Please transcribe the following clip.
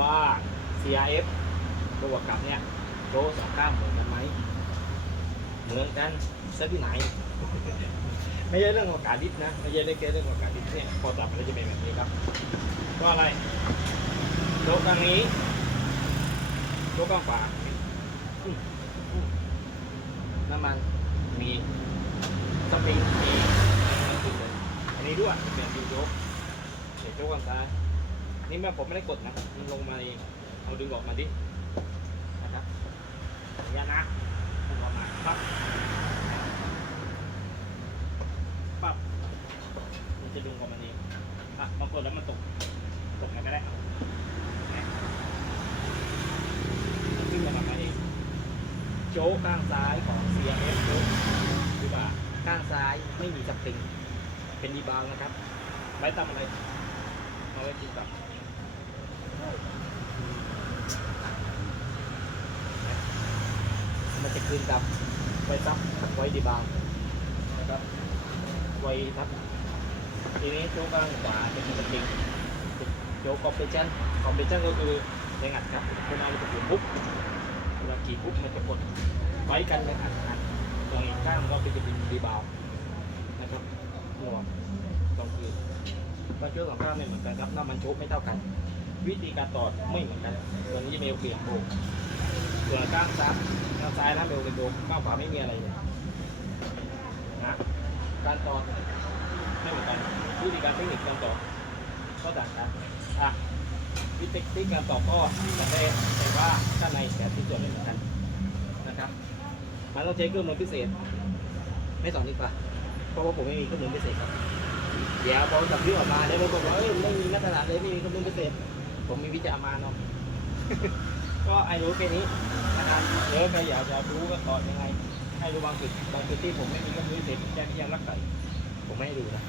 ว่า CRF ตัวกับเนี่ยโชว์สองข้างเหมือนกันไหมเหมือนกันซะที่ไหน ไม่ใช่เรื่องของการดิฟนะไม่ใช่เรื่องแค่เรื่องของการดิฟเนี่ยพอจับมันจะเป็นแบบนี้ครับก็อะไรโชว์ข้างนี้โชว์ข้างขวาน้ำมันมีสปริงมีอันนี้ด้วยเป็นดูโชว์เดี๋ยวโชว์ข้างซ้าย นี่แม่ผมไม่ได้กดนะมันลงมาเองเอาดึงออกมาดินะครับอย่างนี้ยนะดึงออกมาปั๊บปั๊บมันจะดึงออกมาเองอะบางคนแล้วมันตกตกไหนก็ได้เอาขึ้นมาเองโจ๊กข้างซ้ายของ CMF โจ๊กดีกว่าข้างซ้ายไม่มีสปริงเป็นดีบาวนะครับไว้ทำอะไรเอาไว้กินกับ มันจะคืนกับไว้ซับไว้ดีบาวนะครับไว้ทับทีนี้โจ๊กข้างขวาจะมีสปริงโจ๊กคอมเพรสชันคอมเพรสชันก็คือในงัดครับเวลาเราจะกปุ๊บเวลากรีดปุ๊บมันจะกดไว้กันในอัดอัดตรงอีกข้างก็เป็นจะเป็นดีบาวนะครับหน่วตรงคือบางโจ๊กสองข้างไม่เหมือนกันครับน้ำมันโจ๊กไม่เท่ากัน วิธีการตอดไม่เหมือนกันตัวนี้จะมีเปลี่ยนโบกส่วนข้างซ้ายข้างซ้ายนะเบลเป็นโบกข้างขวาไม่มีอะไรเลยนะการต่อไม่เหมือนกันวิธีการเทคนิคการต่อก็ต่างกันอะวิธีการต่อก็จะได้แต่ว่าด้านในแต่ที่ส่วนไม่เหมือนกันนะครับมันต้องใช้เครื่องมือพิเศษ ไม่ต่อดีกว่าเพราะว่าผมไม่มีเครื่องมือพิเศษครับเดี๋ยวพอจับที่ออกมาเดี๋ยวผมบอกว่าเอ้ยไม่มีมาตรฐานเลยไม่มีเครื่องมือพิเศษ ผมมีวิจารมาเนาะ ก็ไอ้รู้แค่นี้นะครับเดี๋ยวใครอยากจะรู้ก็ต่อยังไงให้ดูบางจุดบางจุดที่ผมไม่มีก็รื่องมือพิเศษแจ้งที่ยังรักษาผมไม่ให้ดูนะ